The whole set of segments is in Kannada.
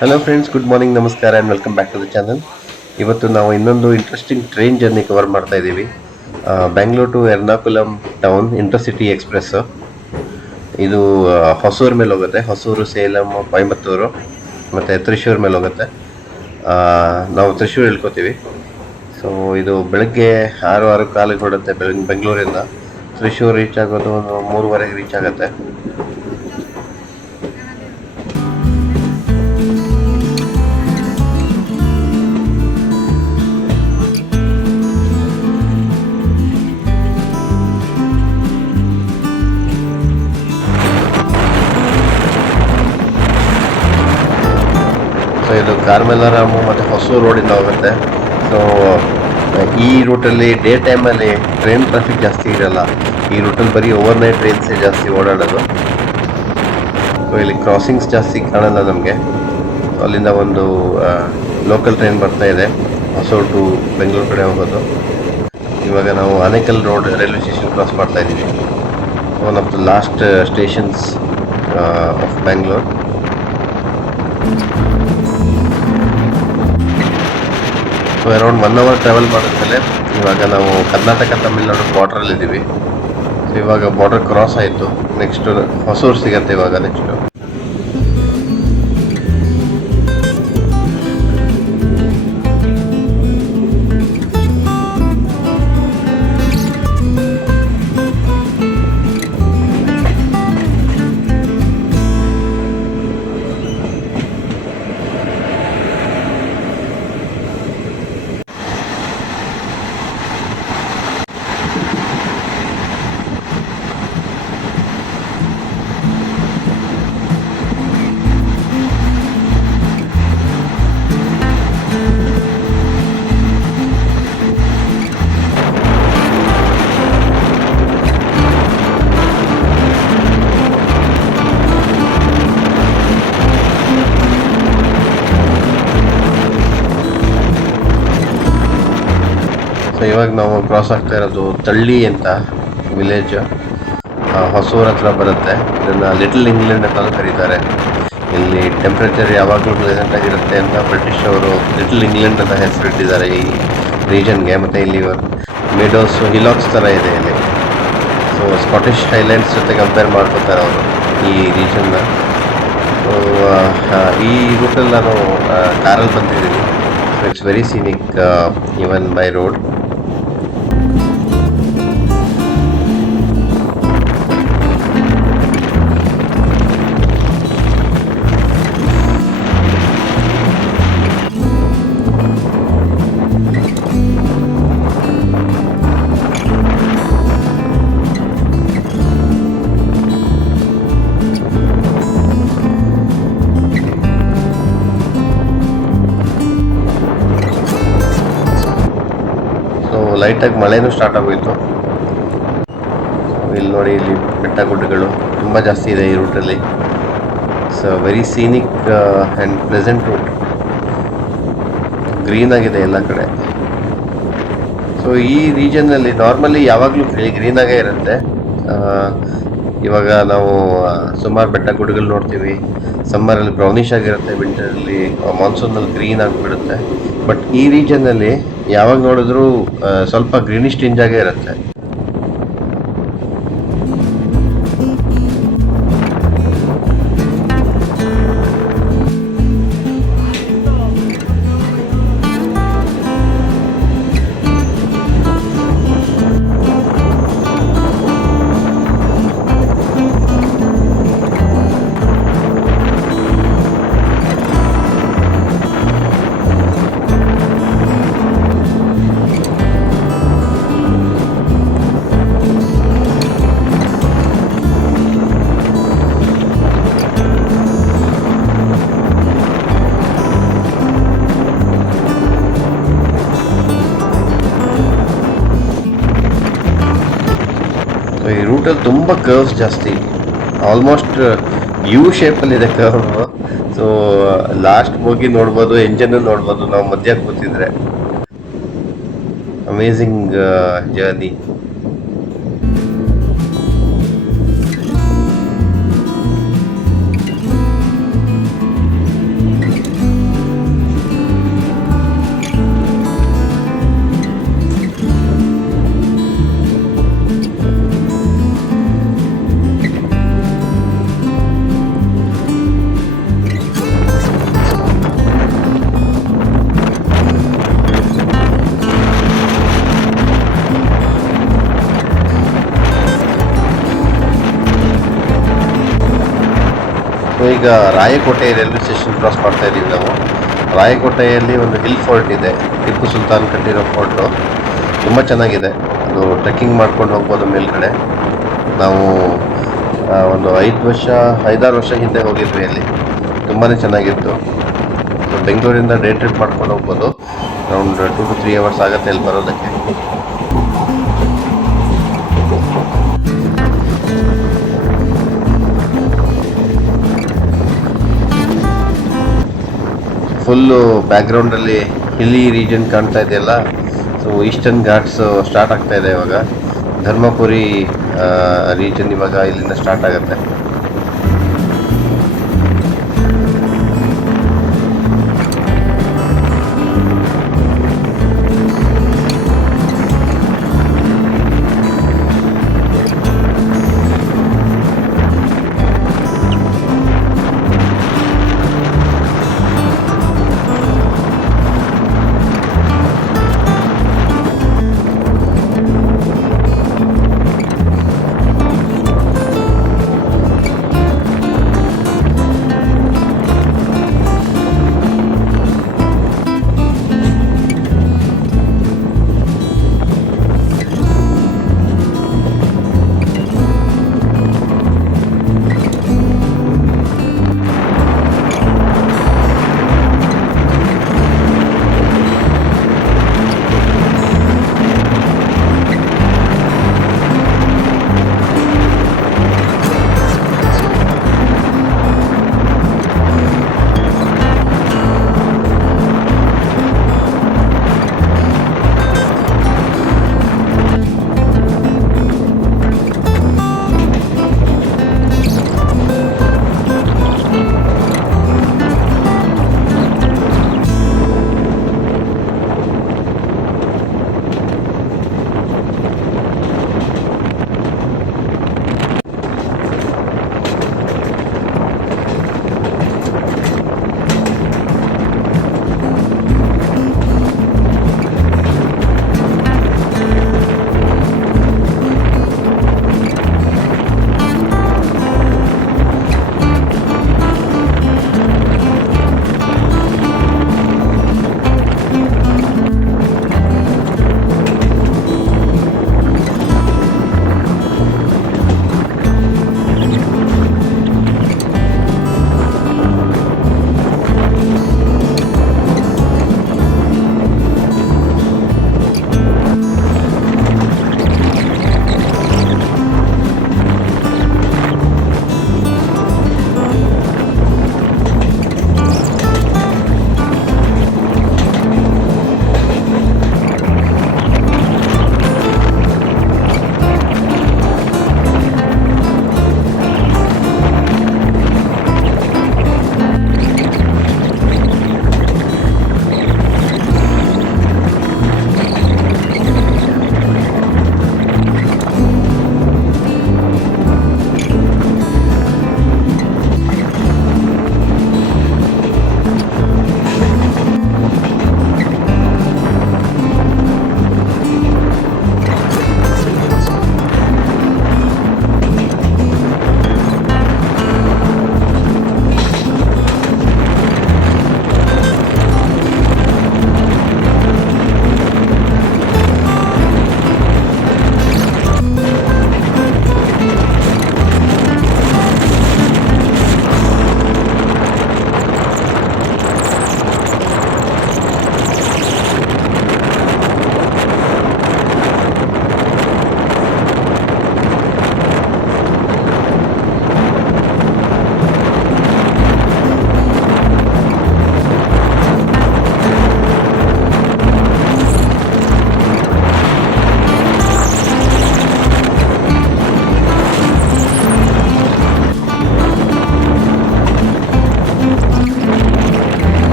ಹಲೋ ಫ್ರೆಂಡ್ಸ್, ಗುಡ್ ಮಾರ್ನಿಂಗ್, ನಮಸ್ಕಾರ and welcome back to the channel. ಇವತ್ತು ನಾವು ಇನ್ನೊಂದು ಇಂಟ್ರೆಸ್ಟಿಂಗ್ ಟ್ರೈನ್ ಜರ್ನಿ ಕವರ್ ಮಾಡ್ತಾ ಇದ್ದೀವಿ. Bangalore to Ernakulam town intercity express. ಇದು ಹೊಸೂರ್ ಮೇಲೆ ಹೋಗುತ್ತೆ. ಹೊಸೂರು, ಸೇಲಂ, ಕೊಯಂಬತ್ತೂರು ಮತ್ತು ತ್ರಿಶೂರ್ ಮೇಲೆ ಹೋಗುತ್ತೆ. ನಾವು ತ್ರಿಶೂರ್ ಇಳ್ಕೊತೀವಿ. ಸೊ ಇದು ಬೆಳಗ್ಗೆ 6 ಹೊರಡುತ್ತೆ ಬೆಂಗಳೂರಿಂದ. ತ್ರಿಶೂರ್ ರೀಚ್ ಆಗೋದು 3:30 ರೀಚ್ ಆಗುತ್ತೆ. ಸೊ ಇದು ಕಾರ್ಮೆಲರಾಮು ಮತ್ತು ಹೊಸೂರು ರೋಡಿಂದ ಹೋಗುತ್ತೆ. ಸೊ ಈ ರೂಟಲ್ಲಿ ಡೇ ಟೈಮಲ್ಲಿ ಟ್ರೈನ್ ಟ್ರಾಫಿಕ್ ಜಾಸ್ತಿ ಇರಲ್ಲ. ಈ ರೂಟಲ್ಲಿ ಬರೀ ಓವರ್ನೈಟ್ ಟ್ರೈನ್ಸೇ ಜಾಸ್ತಿ ಓಡಾಡೋದು. ಸೊ ಇಲ್ಲಿ ಕ್ರಾಸಿಂಗ್ಸ್ ಜಾಸ್ತಿ ಕಾಣಲ್ಲ ನಮಗೆ. ಅಲ್ಲಿಂದ ಒಂದು ಲೋಕಲ್ ಟ್ರೈನ್ ಬರ್ತಾ ಇದೆ, ಹೊಸೂರು ಟು ಬೆಂಗಳೂರು ಕಡೆ ಹೋಗೋದು. ಇವಾಗ ನಾವು Anekal road railway station cross ಮಾಡ್ತಾ ಇದ್ದೀವಿ. One of the last stations of Bangalore. So around 1 hour travel ಮಾಡಿದ್ಮೇಲೆ ಇವಾಗ ನಾವು ಕರ್ನಾಟಕ ತಮಿಳ್ನಾಡು ಬಾರ್ಡ್ರಲ್ಲಿದ್ದೀವಿ. ಸೊ ಇವಾಗ ಬಾರ್ಡರ್ ಕ್ರಾಸ್ ಆಯಿತು. ನೆಕ್ಸ್ಟ್ ಹೊಸೂರು ಸಿಗತ್ತೆ ಇವಾಗ. ನೆಕ್ಸ್ಟು ಸೊ ಇವಾಗ ನಾವು ಕ್ರಾಸ್ ಆಗ್ತಾ ಇರೋದು ತಳ್ಳಿ ಅಂತ ವಿಲೇಜ್, ಹೊಸೂರು ಹತ್ರ ಬರುತ್ತೆ. ಇದನ್ನು ಲಿಟಲ್ ಇಂಗ್ಲೆಂಡ್ ಅಂತಲೂ ಕರೀತಾರೆ. ಇಲ್ಲಿ ಟೆಂಪ್ರೇಚರ್ ಯಾವಾಗಲೂ ಪ್ಲೆಸೆಂಟ್ ಆಗಿರುತ್ತೆ ಅಂತ ಬ್ರಿಟಿಷ್ ಅವರು ಲಿಟಲ್ ಇಂಗ್ಲೆಂಡ್ ಅಂತ ಹೆಸರಿಟ್ಟಿದ್ದಾರೆ ಈ ರೀಜನ್ಗೆ. ಮತ್ತು ಇಲ್ಲಿ ಮೆಡೋಸ್, ಹಿಲಾಕ್ಸ್ ಥರ ಇದೆ ಇಲ್ಲಿ. ಸೊ ಸ್ಕಾಟಿಷ್ ಹೈಲ್ಯಾಂಡ್ಸ್ ಜೊತೆ ಕಂಪೇರ್ ಮಾಡ್ಕೋತಾರೆ ಅವರು ಈ ರೀಜನ್ನ. ಸೊ ಈ ರೂಟಲ್ಲಿ ನಾನು ಕಾರಲ್ಲಿ ಬಂದಿದ್ದೀನಿ. So it's very scenic even by road. ಲೈಟಾಗಿ ಮಳೆನೂ ಸ್ಟಾರ್ಟ್ ಆಗೋಯಿತು. ಇಲ್ಲಿ ನೋಡಿ, ಇಲ್ಲಿ ಬೆಟ್ಟ ಗುಡ್ಡಗಳು ತುಂಬ ಜಾಸ್ತಿ ಇದೆ ಈ ರೂಟಲ್ಲಿ. It's very scenic and pleasant route. Green ಆಗಿದೆ ಎಲ್ಲ ಕಡೆ. ಸೊ ಈ ರೀಜನ್ನಲ್ಲಿ ನಾರ್ಮಲಿ ಯಾವಾಗಲೂ ಗ್ರೀನಾಗೇ ಇರುತ್ತೆ. ಇವಾಗ ನಾವು ಸುಮಾರು ಬೆಟ್ಟ ಗುಡ್ಡಗಳು ನೋಡ್ತೀವಿ. ಸಮ್ಮರಲ್ಲಿ ಬ್ರೌನಿಷ್ ಆಗಿರುತ್ತೆ, ವಿಂಟರಲ್ಲಿ, ಮಾನ್ಸೂನಲ್ಲಿ ಗ್ರೀನ್ ಆಗಿಬಿಡುತ್ತೆ. ಬಟ್ ಈ ರೀಜನ್ನಲ್ಲಿ ಯಾವಾಗ ನೋಡಿದ್ರೂ ಸ್ವಲ್ಪ ಗ್ರೀನಿಶ್ ಟಿಂಜ್ ಆಗೇ ಇರುತ್ತೆ. ಈ ರೂಟಲ್ಲಿ ತುಂಬ ಕರ್ವ್ಸ್ ಜಾಸ್ತಿ. ಆಲ್ಮೋಸ್ಟ್ ಯು ಶೇಪಲ್ಲಿದೆ ಕರ್ವ್. ಸೊ ಲಾಸ್ಟ್ ಹೋಗಿ ನೋಡ್ಬೋದು, ಎಂಜನ್ ನೋಡ್ಬೋದು ನಾವು ಮಧ್ಯ ಕೂತಿದ್ರೆ. Amazing journey. ಈಗ ರಾಯಕೋಟೆ ರೈಲ್ವೆ ಸ್ಟೇಷನ್ ಕ್ರಾಸ್ ಮಾಡ್ತಾ ಇದ್ದೀವಿ ನಾವು. ರಾಯಕೋಟೆಯಲ್ಲಿ ಒಂದು ಹಿಲ್ ಫೋರ್ಟ್ ಇದೆ, ಟಿಪ್ಪು ಸುಲ್ತಾನ್ ಕಟ್ಟಿರೋ ಫೋರ್ಟು. ತುಂಬ ಚೆನ್ನಾಗಿದೆ. ಅದು ಟ್ರೆಕ್ಕಿಂಗ್ ಮಾಡ್ಕೊಂಡು ಹೋಗ್ಬೋದು ಮೇಲ್ಗಡೆ. ನಾವು ಒಂದು 5-6 ವರ್ಷ ಹಿಂದೆ ಹೋಗಿದ್ವಿ ಅಲ್ಲಿ. ತುಂಬಾ ಚೆನ್ನಾಗಿತ್ತು. ಬೆಂಗಳೂರಿಂದ ಡೇ ಟ್ರಿಪ್ ಮಾಡ್ಕೊಂಡು ಹೋಗ್ಬೋದು. ಅರೌಂಡ್ 2 to 3 hours ಆಗುತ್ತೆ ಅಲ್ಲಿ ಬರೋದಕ್ಕೆ. ಫುಲ್ಲು ಬ್ಯಾಕ್ಗ್ರೌಂಡಲ್ಲಿ ಹಿಲಿ ರೀಜನ್ ಕಾಣ್ತಾ ಇದೆಯಲ್ಲ. ಸೊ ಈಸ್ಟರ್ನ್ ಘಾಟ್ಸ್ ಸ್ಟಾರ್ಟ್ ಆಗ್ತಾ ಇದೆ ಇವಾಗ. ಧರ್ಮಪುರಿ ರೀಜನ್ ಇವಾಗ ಇಲ್ಲಿಂದ ಸ್ಟಾರ್ಟ್ ಆಗುತ್ತೆ.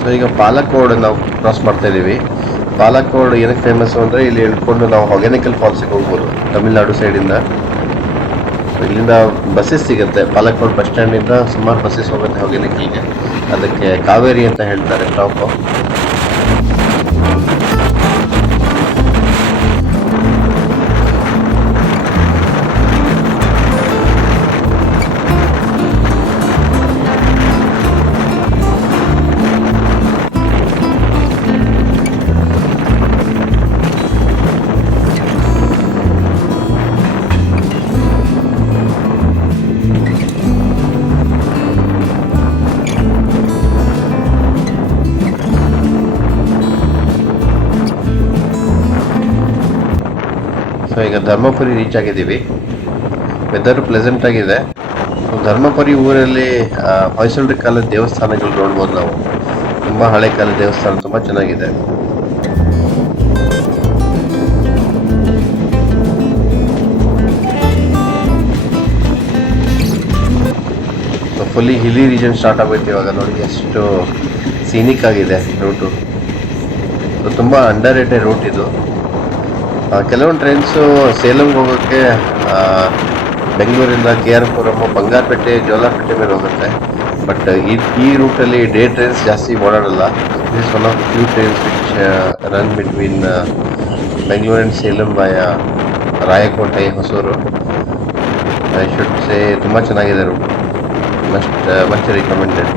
ಸೊ ಈಗ ಪಾಲಕ್ಕೋಡ್ ನಾವು ಕ್ರಾಸ್ ಮಾಡ್ತಾ ಇದ್ದೀವಿ. ಪಾಲಕ್ಕೋಡ್ ಏನಕ್ಕೆ ಫೇಮಸ್ಸು ಅಂದರೆ ಇಲ್ಲಿ ಇಳ್ಕೊಂಡು ನಾವು ಹೊಗೆನಕಲ್ ಫಾಲ್ಸಿಗೆ ಹೋಗ್ಬೋದು ತಮಿಳ್ನಾಡು ಸೈಡಿಂದ. ಇಲ್ಲಿಂದ ಬಸ್ಸಸ್ ಸಿಗುತ್ತೆ. ಪಾಲಕ್ಕೋಡ್ ಬಸ್ ಸ್ಟ್ಯಾಂಡಿಂದ ಸುಮಾರು ಬಸ್ಸಸ್ ಹೋಗುತ್ತೆ ಹೊಗೆನಕಲ್ಗೆ. ಅದಕ್ಕೆ ಕಾವೇರಿ ಅಂತ ಹೇಳ್ತಾರೆ ಸ್ಟಾಪು. ಈಗ ಧರ್ಮಪುರಿ ರೀಚ್ ಆಗಿದ್ದೀವಿ. ವೆದರ್ ಪ್ಲೆಸೆಂಟ್ ಆಗಿದೆ. ಧರ್ಮಪುರಿ ಊರಲ್ಲಿ ಹೊಯ್ಸಳರ ಕಾಲದ ದೇವಸ್ಥಾನಗಳು ನೋಡ್ಬೋದು ನಾವು. ತುಂಬ ಹಳೆ ಕಾಲದ ದೇವಸ್ಥಾನ, ತುಂಬ ಚೆನ್ನಾಗಿದೆ. ಫುಲ್ಲಿ ಹಿಲಿ ರೀಜನ್ ಸ್ಟಾರ್ಟ್ ಆಗೋಯ್ತು ಇವಾಗ. ನೋಡಿ ಎಷ್ಟು ಸೀನಿಕ್ ಆಗಿದೆ ರೂಟು. ತುಂಬ ಅಂಡರ್ ರೇಟೆಡ್ ರೂಟ್ ಇದು. ಕೆಲವೊಂದು ಟ್ರೈನ್ಸು ಸೇಲಂಗೆ ಹೋಗೋಕ್ಕೆ ಬೆಂಗಳೂರಿಂದ ಕೆ ಆರ್ ಪುರಮ್, ಬಂಗಾರಪೇಟೆ, ಜೋಲಾರ್ಪೇಟೆ ಮೇಲೆ ಹೋಗುತ್ತೆ. ಬಟ್ ಈ ರೂಟಲ್ಲಿ ಡೇ ಟ್ರೈನ್ಸ್ ಜಾಸ್ತಿ ಓಡಾಡಲ್ಲ. This one of few trains which run between Bengaluru and Salem via Rayakottai, Hosur. I should say ತುಂಬ ಚೆನ್ನಾಗಿದೆ ರೂಟ್. Much recommended.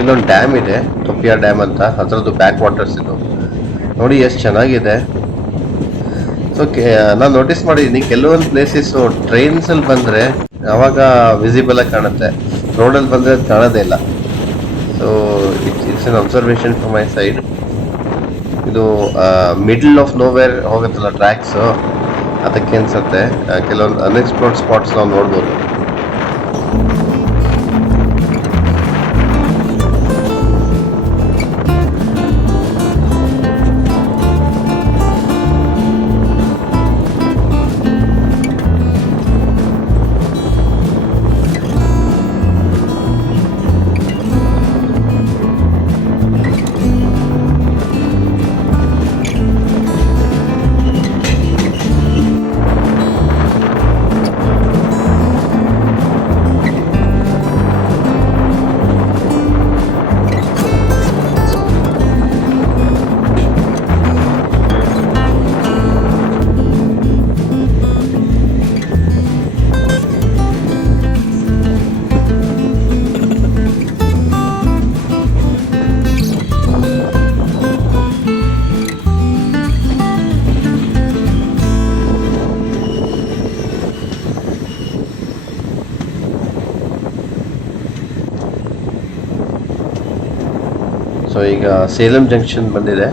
ಇಲ್ಲೊಂದು ಡ್ಯಾಮ್ ಇದೆ, ತೊಪ್ಪಿಯಾ ಡ್ಯಾಮ್ ಅಂತ. ಅದರದ್ದು ಬ್ಯಾಕ್ ವಾಟರ್ಸ್ ಇದು. ನೋಡಿ ಎಷ್ಟು ಚೆನ್ನಾಗಿದೆ. ಸೊ ನಾನು ನೋಟಿಸ್ ಮಾಡಿದ್ದೀನಿ, ಕೆಲವೊಂದು ಪ್ಲೇಸಸ್ಸು ಟ್ರೈನ್ಸಲ್ಲಿ ಬಂದರೆ ಆವಾಗ ವಿಸಿಬಲ್ ಆಗಿ ಕಾಣುತ್ತೆ, ರೋಡಲ್ಲಿ ಬಂದರೆ ಅದು ಕಾಣೋದೇ ಇಲ್ಲ. So it's an observation from my side. ಇದು ಮಿಡ್ಲ್ ಆಫ್ ನೋವೇರ್ ಹೋಗುತ್ತಲ್ಲ ಟ್ರ್ಯಾಕ್ಸು, ಅದಕ್ಕೆ ಅನ್ಸುತ್ತೆ. ಕೆಲವೊಂದು ಅನ್ಎಕ್ಸ್ಪ್ಲೋರ್ಡ್ ಸ್ಪಾಟ್ಸ್ ನಾವು ನೋಡ್ಬೋದು. ಸೊ ಈಗ ಸೇಲಂ ಜಂಕ್ಷನ್ ಬಂದಿದೆ.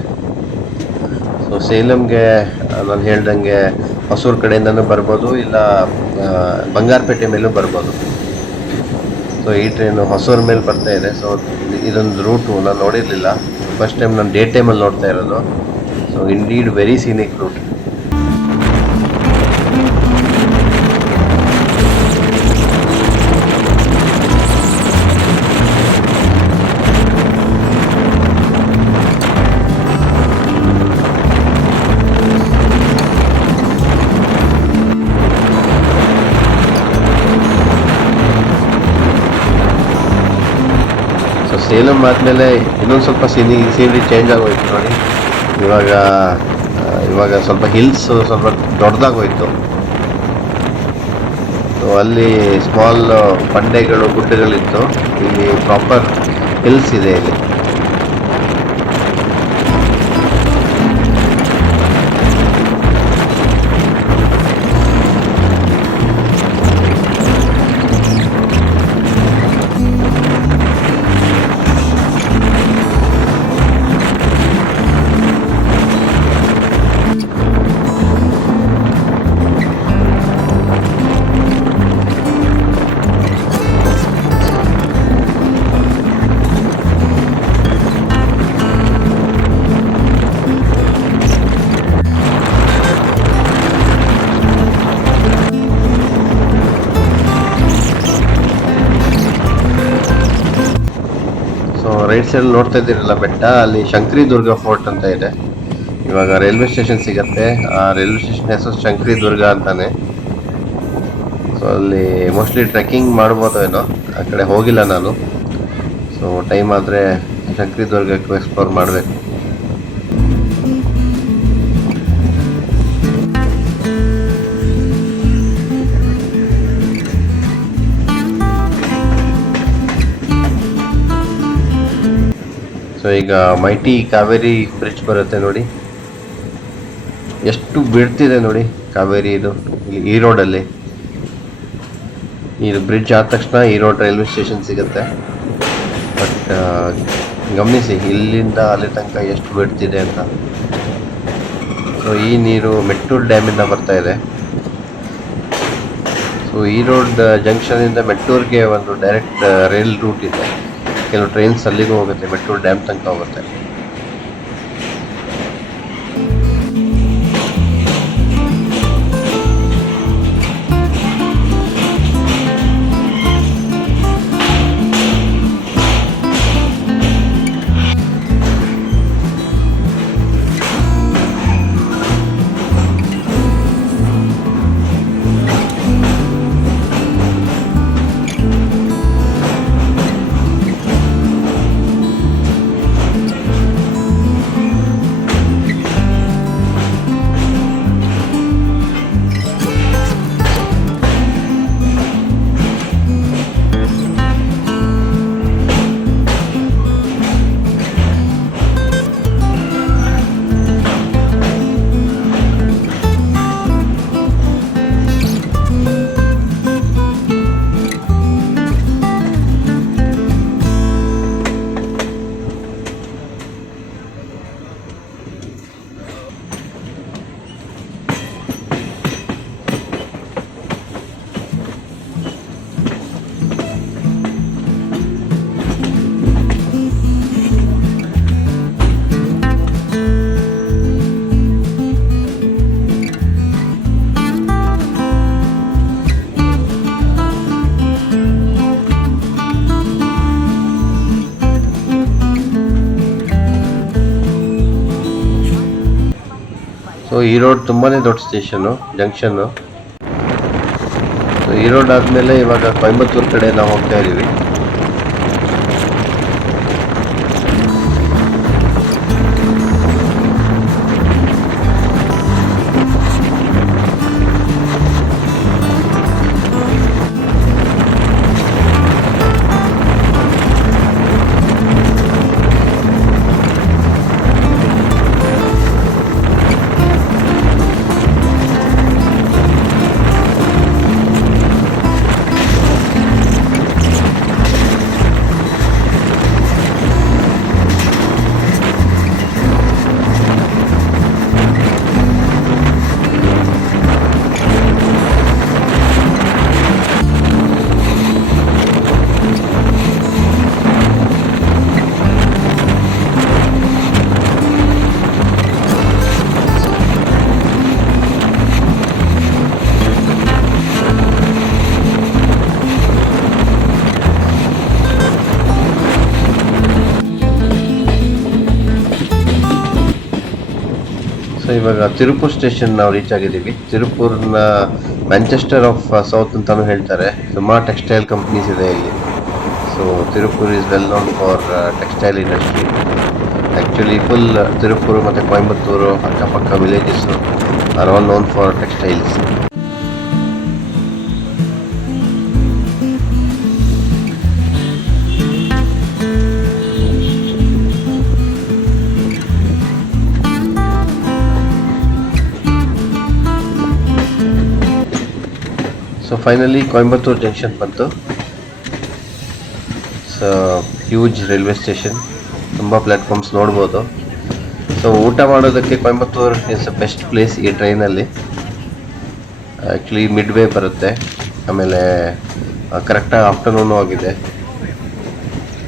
ಸೊ ಸೇಲಂಗೆ ನಾನು ಹೇಳ್ದಂಗೆ ಹೊಸೂರು ಕಡೆಯಿಂದನೂ ಬರ್ಬೋದು, ಇಲ್ಲ ಬಂಗಾರಪೇಟೆ ಮೇಲೂ ಬರ್ಬೋದು. ಸೊ ಈ ಟ್ರೈನು ಹೊಸೂರು ಮೇಲೆ ಬರ್ತಾ ಇದೆ. ಸೊ ಇದೊಂದು ರೂಟು ನಾನು ನೋಡಿರಲಿಲ್ಲ, ಫಸ್ಟ್ ಟೈಮ್ ನಾನು ಡೇ ಟೈಮಲ್ಲಿ ನೋಡ್ತಾ ಇರೋದು. So indeed very scenic route. Salem ಆದಮೇಲೆ ಇನ್ನೊಂದು ಸ್ವಲ್ಪ ಸೀನರಿ ಚೇಂಜ್ ಆಗೋಯ್ತು ನೋಡಿ. ಇವಾಗ ಇವಾಗ ಸ್ವಲ್ಪ ಹಿಲ್ಸ್ ಸ್ವಲ್ಪ ದೊಡ್ಡದಾಗೋಯ್ತು. ಸೊ ಅಲ್ಲಿ ಸ್ಮಾಲ್ ಬಂಡೆಗಳು ಗುಡ್ಡಗಳಿತ್ತು, ಇಲ್ಲಿ ಪ್ರಾಪರ್ ಹಿಲ್ಸ್ ಇದೆ ಇಲ್ಲಿ. ರೈಟ್ ಸೈಡ್ ನೋಡ್ತಾ ಇದ್ದೀರಲ್ಲ ಬೆಟ್ಟ, ಅಲ್ಲಿ ಶಂಕರಿ ದುರ್ಗ ಫೋರ್ಟ್ ಅಂತ ಇದೆ. ಇವಾಗ ರೈಲ್ವೆ ಸ್ಟೇಷನ್ ಸಿಗತ್ತೆ, ಆ ರೈಲ್ವೆ ಸ್ಟೇಷನ್ ಹೆಸರು ಶಂಕರಿ ದುರ್ಗ ಅಂತಾನೆ. ಸೊ ಅಲ್ಲಿ ಮೋಸ್ಟ್ಲಿ ಟ್ರೆಕ್ಕಿಂಗ್ ಮಾಡ್ಬೋದು ಏನೋ, ಆ ಕಡೆ ಹೋಗಿಲ್ಲ ನಾನು. ಸೊ ಟೈಮ್ ಆದರೆ ಶಂಕರಿ ದುರ್ಗಕ್ಕೆ ಎಕ್ಸ್ಪ್ಲೋರ್ ಮಾಡಬೇಕು. ಸೊ ಈಗ ಮೈಟಿ ಕಾವೇರಿ ಬ್ರಿಡ್ಜ್ ಬರುತ್ತೆ ನೋಡಿ, ಎಷ್ಟು ಬೀಳ್ತಿದೆ ನೋಡಿ ಕಾವೇರಿ. ಇದು ಈ ರೋಡಲ್ಲಿ, ಇದು ಬ್ರಿಡ್ಜ್ ಆದ ತಕ್ಷಣ ಈ ರೋಡ್ ರೈಲ್ವೆ ಸ್ಟೇಷನ್ ಸಿಗುತ್ತೆ. ಬಟ್ ಗಮನಿಸಿ ಇಲ್ಲಿಂದ ಅಲ್ಲಿ ತನಕ ಎಷ್ಟು ಬೀಳ್ತಿದೆ ಅಂತ. ಸೊ ಈ ನೀರು ಮೆಟ್ಟೂರು ಡ್ಯಾಮಿಂದ ಬರ್ತಾ ಇದೆ. ಸೊ ಈ ರೋಡ್ ಜಂಕ್ಷನಿಂದ ಮೆಟ್ಟೂರಿಗೆ ಒಂದು ಡೈರೆಕ್ಟ್ ರೈಲ್ ರೂಟ್ ಇದೆ. ಕೆಲವು ಟ್ರೈನ್ಸ್ ಅಲ್ಲಿಗೂ ಹೋಗುತ್ತೆ, ಮೆಟ್ಟೂರು ಡ್ಯಾಮ್ ತನಕ ಹೋಗುತ್ತೆ. ಸೊ ಈ ರೋಡ್ ತುಂಬಾ ದೊಡ್ಡ ಸ್ಟೇಷನು, ಜಂಕ್ಷನ್ನು. ಸೊ ಈ ರೋಡ್ ಆದಮೇಲೆ ಇವಾಗ ಕೊಯಂಬತ್ತೂರು ಕಡೆ ನಾವು ಹೋಗ್ತಾ ಇದ್ದೀವಿ. ಸೊ ಇವಾಗ ತಿರುಪುರ್ ಸ್ಟೇಷನ್ ನಾವು ರೀಚ್ ಆಗಿದ್ದೀವಿ. ತಿರುಪುರ್ನ ಮ್ಯಾಂಚೆಸ್ಟರ್ ಆಫ್ ಸೌತ್ ಅಂತಾನು ಹೇಳ್ತಾರೆ. ಸುಮಾರು ಟೆಕ್ಸ್ಟೈಲ್ ಕಂಪ್ನೀಸ್ ಇದೆ ಇಲ್ಲಿ. So Tiruppur is well known for textile industry. Actually full Tiruppur ಮತ್ತು ಕೊಯಂಬತ್ತೂರು ಅಕ್ಕಪಕ್ಕ villages are all known for textiles. So finally Coimbatore junction ಬಂತು. ಸೊ ಹ್ಯೂಜ್ ರೈಲ್ವೆ ಸ್ಟೇಷನ್, ತುಂಬ ಪ್ಲ್ಯಾಟ್ಫಾರ್ಮ್ಸ್ ನೋಡ್ಬೋದು. ಸೊ ಊಟ ಮಾಡೋದಕ್ಕೆ ಕೊಯಂಬತ್ತೂರು ಇಸ್ ಬೆಸ್ಟ್ ಪ್ಲೇಸ್ ಈ ಟ್ರೈನಲ್ಲಿ. ಆ್ಯಕ್ಚುಲಿ ಮಿಡ್ ವೇ ಬರುತ್ತೆ, ಆಮೇಲೆ ಕರೆಕ್ಟಾಗಿ ಆಫ್ಟರ್ನೂನು ಆಗಿದೆ.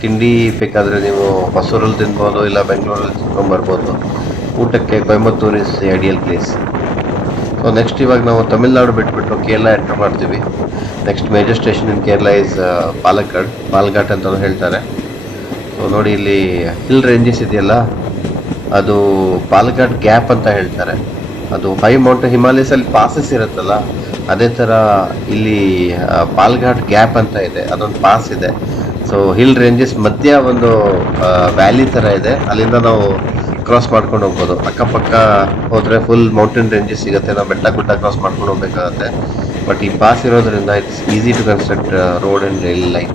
ತಿಂಡಿ ಬೇಕಾದರೆ ನೀವು ಹೊಸೂರಲ್ಲಿ ತಿನ್ಬೋದು, ಇಲ್ಲ ಬೆಂಗಳೂರಲ್ಲಿ ತಿನ್ಕೊಂಬರ್ಬೋದು. ಊಟಕ್ಕೆ Coimbatore is ideal place. So next ಇವಾಗ ನಾವು ತಮಿಳ್ನಾಡು ಬಿಟ್ಬಿಟ್ಟು ಕೇರಳ ಎಂಟರ್ ಮಾಡ್ತೀವಿ. Next major station in Kerala is Palakkad, Palghat ಅಂತ ಹೇಳ್ತಾರೆ. ಸೊ ನೋಡಿ ಇಲ್ಲಿ ಹಿಲ್ ರೇಂಜಸ್ ಇದೆಯಲ್ಲ, ಅದು ಪಾಲಕ್ಕಾಡ್ ಗ್ಯಾಪ್ ಅಂತ ಹೇಳ್ತಾರೆ. ಅದು ಹೈ ಮೌಂಟೇನ್ ಹಿಮಾಲಯಸಲ್ಲಿ ಪಾಸಸ್ ಇರುತ್ತಲ್ಲ, ಅದೇ ಥರ ಇಲ್ಲಿ ಪಾಲ್ಘಾಟ್ ಗ್ಯಾಪ್ ಅಂತ ಇದೆ, ಅದೊಂದು ಪಾಸ್ ಇದೆ. ಸೊ ಹಿಲ್ ರೇಂಜಸ್ ಮಧ್ಯ ಒಂದು ವ್ಯಾಲಿ ಥರ ಇದೆ, ಅಲ್ಲಿಂದ ನಾವು ಕ್ರಾಸ್ ಮಾಡ್ಕೊಂಡು ಹೋಗ್ಬೋದು. ಅಕ್ಕಪಕ್ಕ ಹೋದರೆ ಫುಲ್ ಮೌಂಟೇನ್ ರೇಂಜಸ್ ಸಿಗುತ್ತೆ, ನಾವು ಬೆಟ್ಟ ಗುಡ್ಡ ಕ್ರಾಸ್ ಮಾಡ್ಕೊಂಡು ಹೋಗ್ಬೇಕಾಗತ್ತೆ. ಬಟ್ ಈ ಪಾಸ್ ಇರೋದ್ರಿಂದ it's easy to construct road and rail line.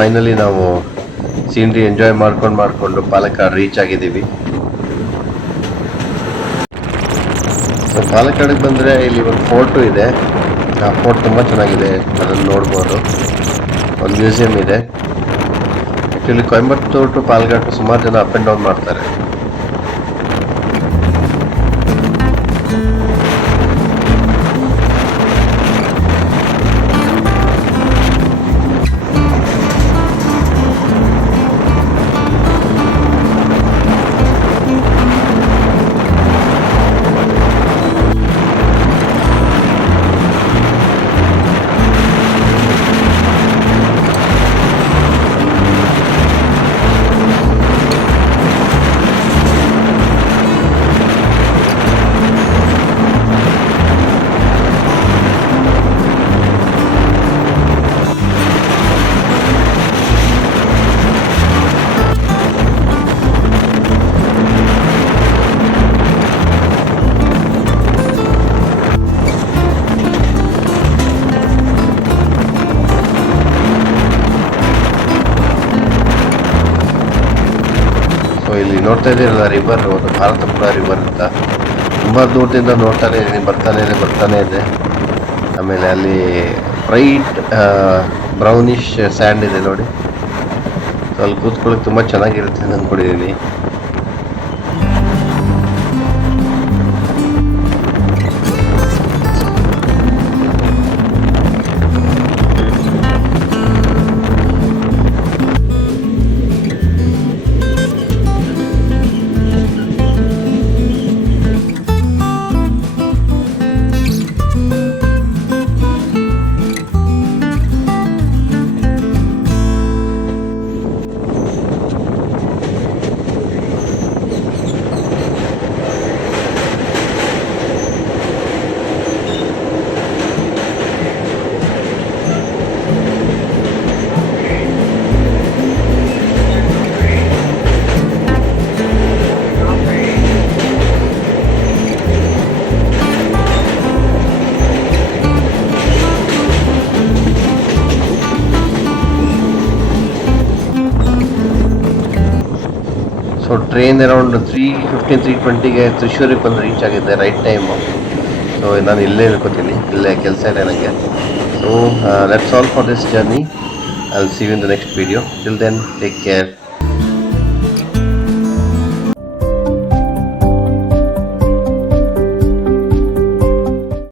Finally ನಾವು ಸೀನ್ರಿ ಎಂಜಾಯ್ ಮಾಡಿಕೊಂಡು ಪಾಲಕ್ಕಾಡ್ ರೀಚ್ ಆಗಿದ್ದೀವಿ. ಸೊ ಪಾಲಕ್ಕಾಡಿಗೆ ಬಂದರೆ ಇಲ್ಲಿ ಒಂದು ಫೋರ್ಟು ಇದೆ. ಆ ಫೋರ್ಟ್ ತುಂಬ ಚೆನ್ನಾಗಿದೆ, ಅದನ್ನು ನೋಡ್ಬೋದು. ಒಂದು ಮ್ಯೂಸಿಯಂ ಇದೆ. ಆ್ಯಕ್ಚುಲಿ ಕೊಯಂಬತ್ತೂರು ಟು ಪಾಲಕ್ಕಾಡ್ ಸುಮಾರು ಜನ ಅಪ್ ಆ್ಯಂಡ್ ಡೌನ್ ಮಾಡ್ತಾರೆ. ಇಲ್ಲಿ ನೋಡ್ತಾ ಇದ್ದೀರಲ್ಲ ರಿವರ್, ಒಂದು ಭಾರತಪುರ ರಿವರ್ ಅಂತ. ತುಂಬ ದೂರದಿಂದ ನೋಡ್ತಾನೆ ಇದ್ದೀನಿ, ಬರ್ತಾನೆ ಇದೆ. ಆಮೇಲೆ ಅಲ್ಲಿ ಬ್ರೈಟ್ ಬ್ರೌನಿಶ್ ಸ್ಯಾಂಡ್ ಇದೆ ನೋಡಿ. ಸೊ ಅಲ್ಲಿ ಕೂತ್ಕೊಳ್ಳೋಕೆ ತುಂಬ ಚೆನ್ನಾಗಿರುತ್ತೆ ಅಂತ ಅಂದ್ಕೊಂಡಿದ್ದೀನಿ. ಸೊ ಟ್ರೈನ್ ಅರೌಂಡ್ 3:15-3:20ಗೆ ತ್ರಿಶೂರಿಗೆ ಬಂದು ರೀಚ್ ಆಗಿದೆ, ರೈಟ್ ಟೈಮು. ಸೊ ನಾನು ಇಲ್ಲೇ ಇಳ್ಕೊತೀನಿ, ಇಲ್ಲೇ ಕೆಲಸ ಇದೆ ನನಗೆ. So let's all for this journey. I will see you in the next video. Till then take care.